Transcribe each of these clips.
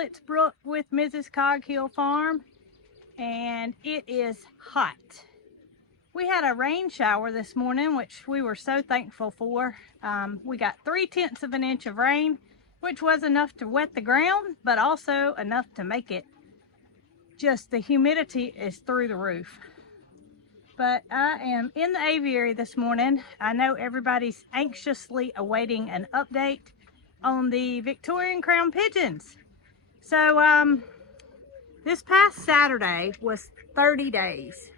it's Brooke with Mrs. Cog Hill Farm, and it is hot. We had a rain shower this morning, which we were so thankful for. We got 3/10 of an inch of rain, which was enough to wet the ground, but also enough to make it just, the humidity is through the roof. But I am in the aviary this morning. I know everybody's anxiously awaiting an update on the Victorian crown pigeons. So this past Saturday was 30 days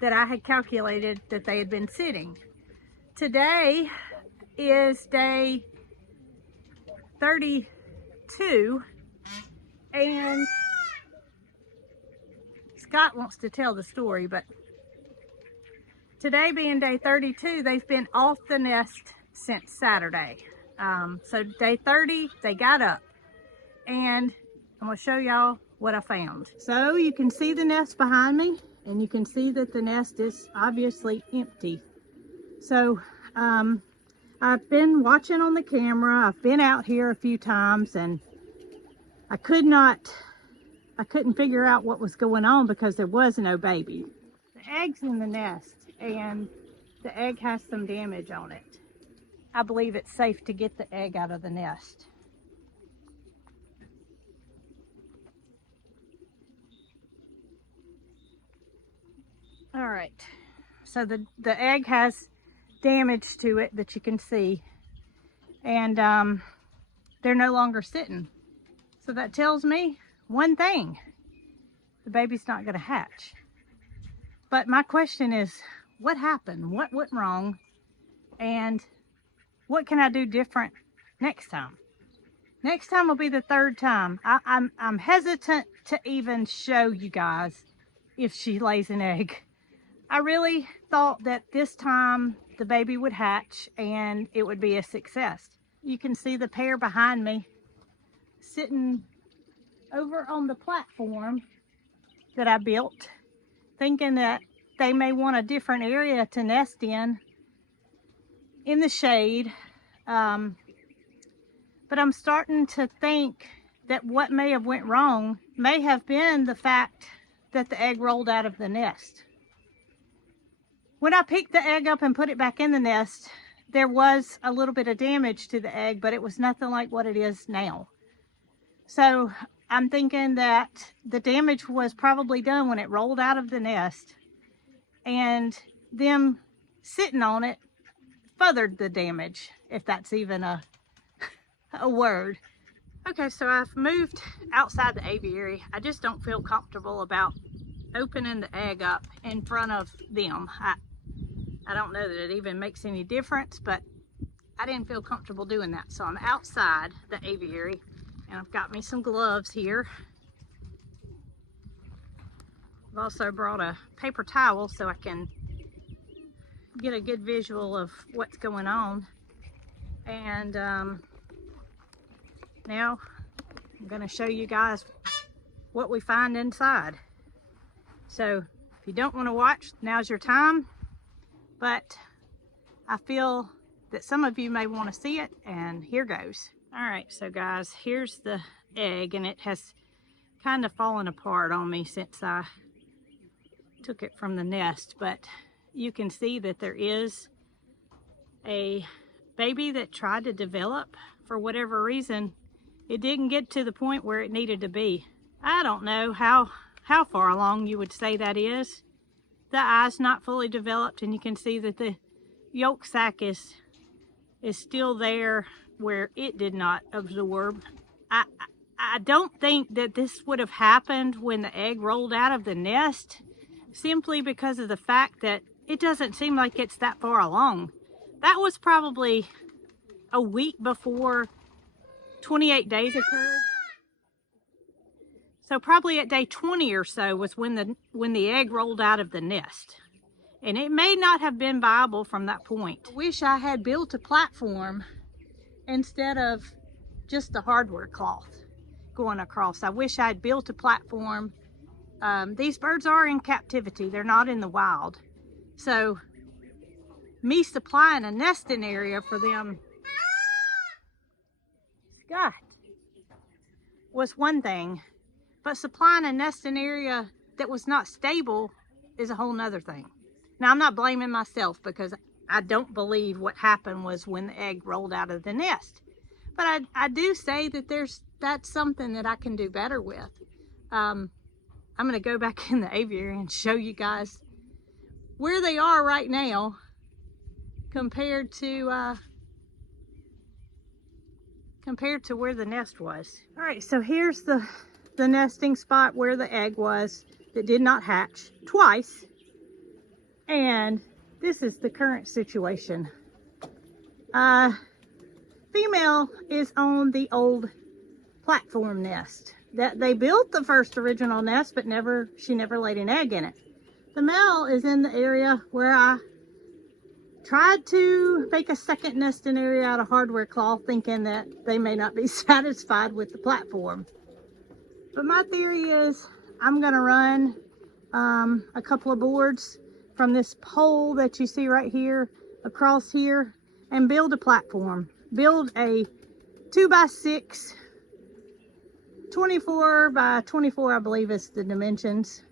that I had calculated that they had been sitting. Today is day 32, and Scott wants to tell the story, but today being day 32, they've been off the nest since Saturday. So day 30, they got up, and I'm gonna show y'all what I found. So you can see the nest behind me, and you can see that the nest is obviously empty. So I've been watching on the camera. I've been out here a few times, and I couldn't figure out what was going on because there was no baby. The egg's in the nest, and the egg has some damage on it. I believe it's safe to get the egg out of the nest. All right, so the egg has damage to it that you can see, and they're no longer sitting. So that tells me one thing: the baby's not gonna hatch. But my question is, what happened? What went wrong? And what can I do different next time? Next time will be the third time. I'm hesitant to even show you guys if she lays an egg. I really thought that this time the baby would hatch and it would be a success. You can see the pair behind me sitting over on the platform that I built, thinking that they may want a different area to nest in the shade. But I'm starting to think that what may have went wrong may have been the fact that the egg rolled out of the nest. When I picked the egg up and put it back in the nest, there was a little bit of damage to the egg, but it was nothing like what it is now. So I'm thinking that the damage was probably done when it rolled out of the nest, and them sitting on it furthered the damage, if that's even a word. Okay, so I've moved outside the aviary. I just don't feel comfortable about opening the egg up in front of them. I don't know that it even makes any difference, but I didn't feel comfortable doing that. So I'm outside the aviary, and I've got me some gloves here. I've also brought a paper towel so I can get a good visual of what's going on. And now I'm going to show you guys what we find inside. So if you don't want to watch, now's your time, but I feel that some of you may want to see it, and here goes. All right, so guys, here's the egg, and it has kind of fallen apart on me since I took it from the nest, but you can see that there is a baby that tried to develop. For whatever reason, it didn't get to the point where it needed to be. I don't know how far along you would say that is. The eye's not fully developed, and you can see that the yolk sac is still there where it did not absorb. I don't think that this would have happened when the egg rolled out of the nest, simply because of the fact that it doesn't seem like it's that far along. That was probably a week before 28 days occurred. So probably at day 20 or so was when the egg rolled out of the nest. And it may not have been viable from that point. I wish I had built a platform instead of just the hardware cloth going across. I wish I'd built a platform. These birds are in captivity. They're not in the wild. So me supplying a nesting area for them, Scott, was one thing, but supplying a nesting area that was not stable is a whole nother thing. Now, I'm not blaming myself because I don't believe what happened was when the egg rolled out of the nest. But I do say that that's something that I can do better with. I'm going to go back in the aviary and show you guys where they are right now compared to where the nest was. All right, so here's the nesting spot where the egg was that did not hatch twice. And this is the current situation. Female is on the old platform nest that they built the first original nest, but she never laid an egg in it. The male is in the area where I tried to make a second nesting area out of hardware cloth, thinking that they may not be satisfied with the platform. But my theory is I'm gonna run a couple of boards from this pole that you see right here across here and build a platform. Build a 2x6, 24 by 24, I believe is the dimensions,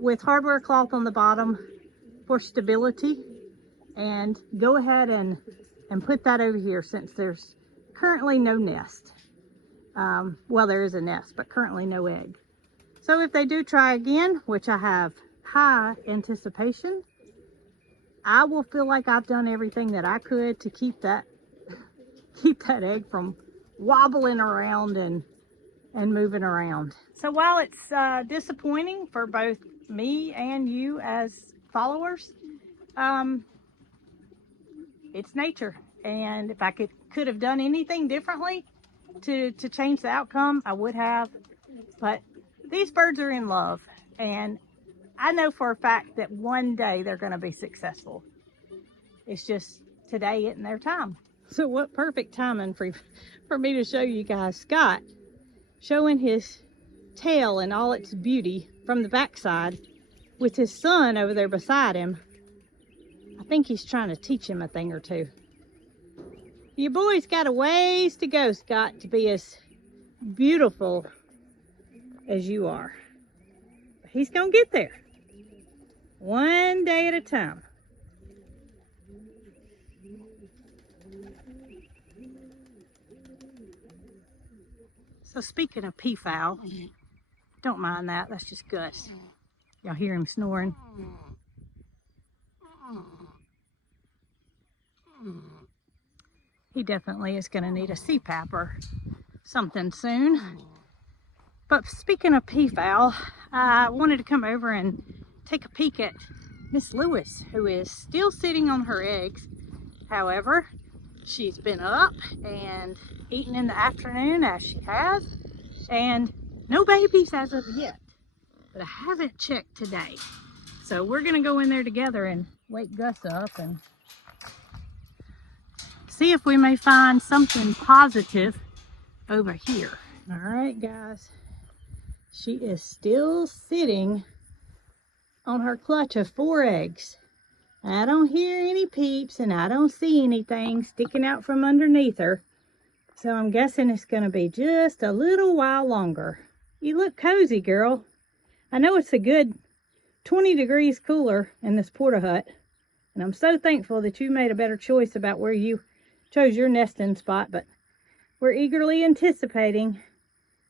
with hardware cloth on the bottom for stability, and go ahead and put that over here since there's currently no nest. Well, there is a nest, but currently no egg. So if they do try again, which I have high anticipation, I will feel like I've done everything that I could to keep that egg from wobbling around and moving around. So while it's disappointing for both me and you as followers, it's nature, and if I could have done anything differently to change the outcome, I would have. But these birds are in love, and I know for a fact that one day they're going to be successful. It's just today isn't their time. So what perfect timing for me to show you guys Scott showing his tail in all its beauty from the backside with his son over there beside him. I think he's trying to teach him a thing or two. Your boy's got a ways to go, Scott, to be as beautiful as you are. But he's gonna get there. One day at a time. So speaking of peafowl, don't mind that, that's just Gus. Y'all hear him snoring? He definitely is going to need a CPAP or something soon. But speaking of peafowl, I wanted to come over and take a peek at Miss Lewis, who is still sitting on her eggs. However, she's been up and eaten in the afternoon as she has, and no babies as of yet. But I haven't checked today. So we're going to go in there together and wake Gus up and see if we may find something positive over here. All right, guys. She is still sitting on her clutch of 4 eggs. I don't hear any peeps and I don't see anything sticking out from underneath her. So I'm guessing it's going to be just a little while longer. You look cozy, girl. I know it's a good 20 degrees cooler in this porta hut. And I'm so thankful that you made a better choice about where you chose your nesting spot, but we're eagerly anticipating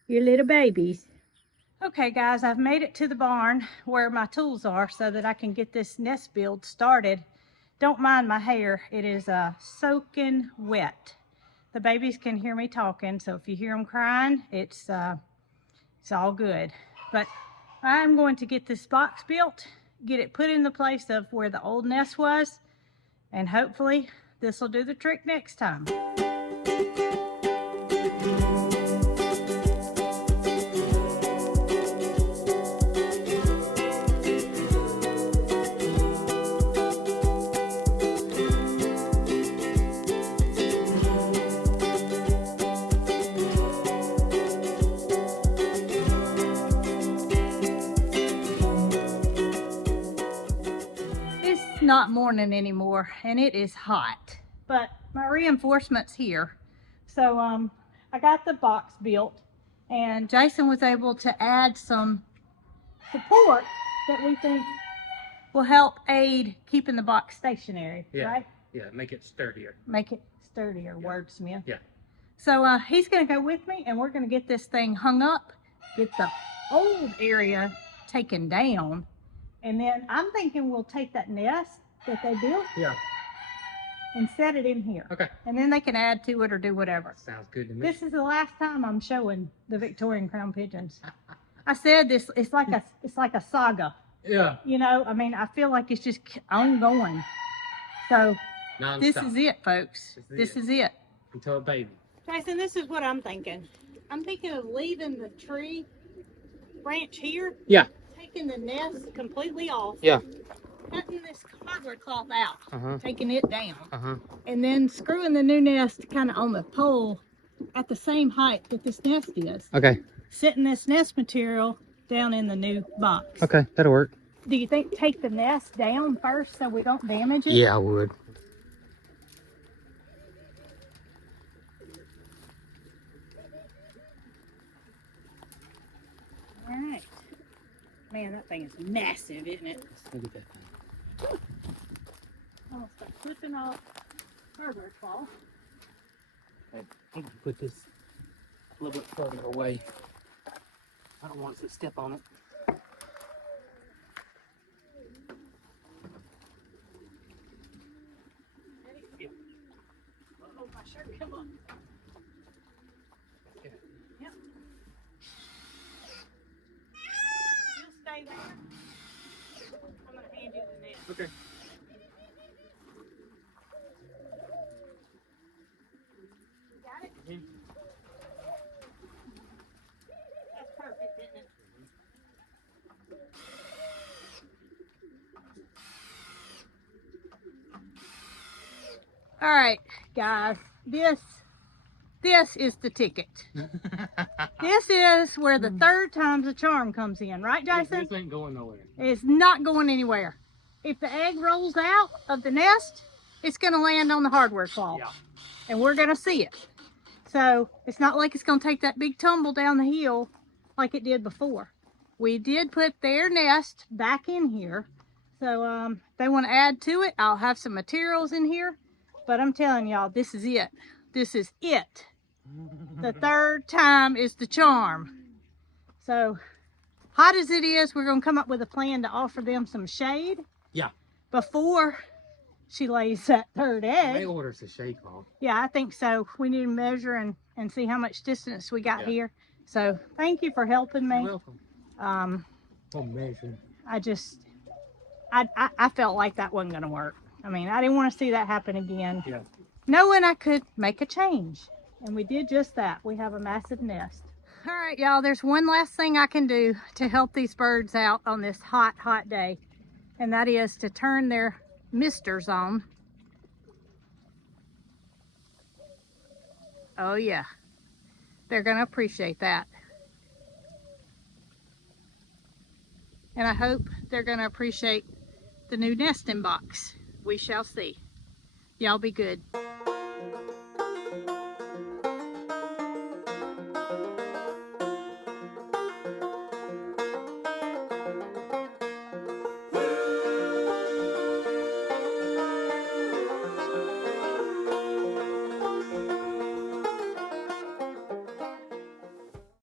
your little babies. Okay guys, I've made it to the barn where my tools are so that I can get this nest build started. Don't mind my hair, it is soaking wet. The babies can hear me talking, so if you hear them crying, it's all good. But I'm going to get this box built, get it put in the place of where the old nest was, and hopefully this will do the trick next time. Not morning anymore and it is hot, but my reinforcements here. So I got the box built And Jason was able to add some support that we think will help aid keeping the box stationary, right? Yeah, make it sturdier. Make it sturdier, wordsmith. Yeah. So he's gonna go with me and we're gonna get this thing hung up, get the old area taken down, and then I'm thinking we'll take that nest that they built and set it in here. Okay. And then they can add to it or do whatever. Sounds good to me. This is the last time I'm showing the Victorian crown pigeons. I said this, it's like a saga. Yeah. You know, I mean, I feel like it's just ongoing. So Non-stop. this is it, folks. This is it. Until a baby. Jason, this is what I'm thinking. I'm thinking of leaving the tree branch here. Yeah. Taking the nest completely off. Yeah. Cutting this hardware cloth out. Uh-huh. Taking it down. Uh-huh. And then screwing the new nest kind of on the pole at the same height that this nest is. Okay. Setting this nest material down in the new box. Okay, that'll work. Do you think take the nest down first so we don't damage it? Yeah, I would. All right. Man, that thing is massive, isn't it? Look at that thing. I'll start flipping off hardware cloth. I can put this a little bit further away. I don't want it to step on it. Oh, my shirt come up. Yeah. Yep. You'll stay there. I'm going to hand you the net. Okay. You got it? Mhm. That's perfect, isn't it? All right, guys, this is the ticket. This is where the third time's a charm comes in, right, Jason? This ain't going nowhere. It's not going anywhere. If the egg rolls out of the nest, it's going to land on the hardware cloth. Yeah. And we're going to see it. So it's not like it's going to take that big tumble down the hill like it did before. We did put their nest back in here. So if they want to add to it, I'll have some materials in here. But I'm telling y'all, this is it. This is it. The third time is the charm. So hot as it is, we're going to come up with a plan to offer them some shade. Yeah. Before she lays that third egg. They order us a shade cloth. Yeah, I think so. We need to measure and see how much distance we got here. So thank you for helping me. You're welcome. Measure. I felt like that wasn't going to work. I mean, I didn't want to see that happen again. Yeah. Knowing I could make a change. And we did just that. We have a massive nest. All right, y'all, there's one last thing I can do to help these birds out on this hot, hot day. And that is to turn their misters on. Oh yeah, they're gonna appreciate that. And I hope they're gonna appreciate the new nesting box. We shall see. Y'all be good.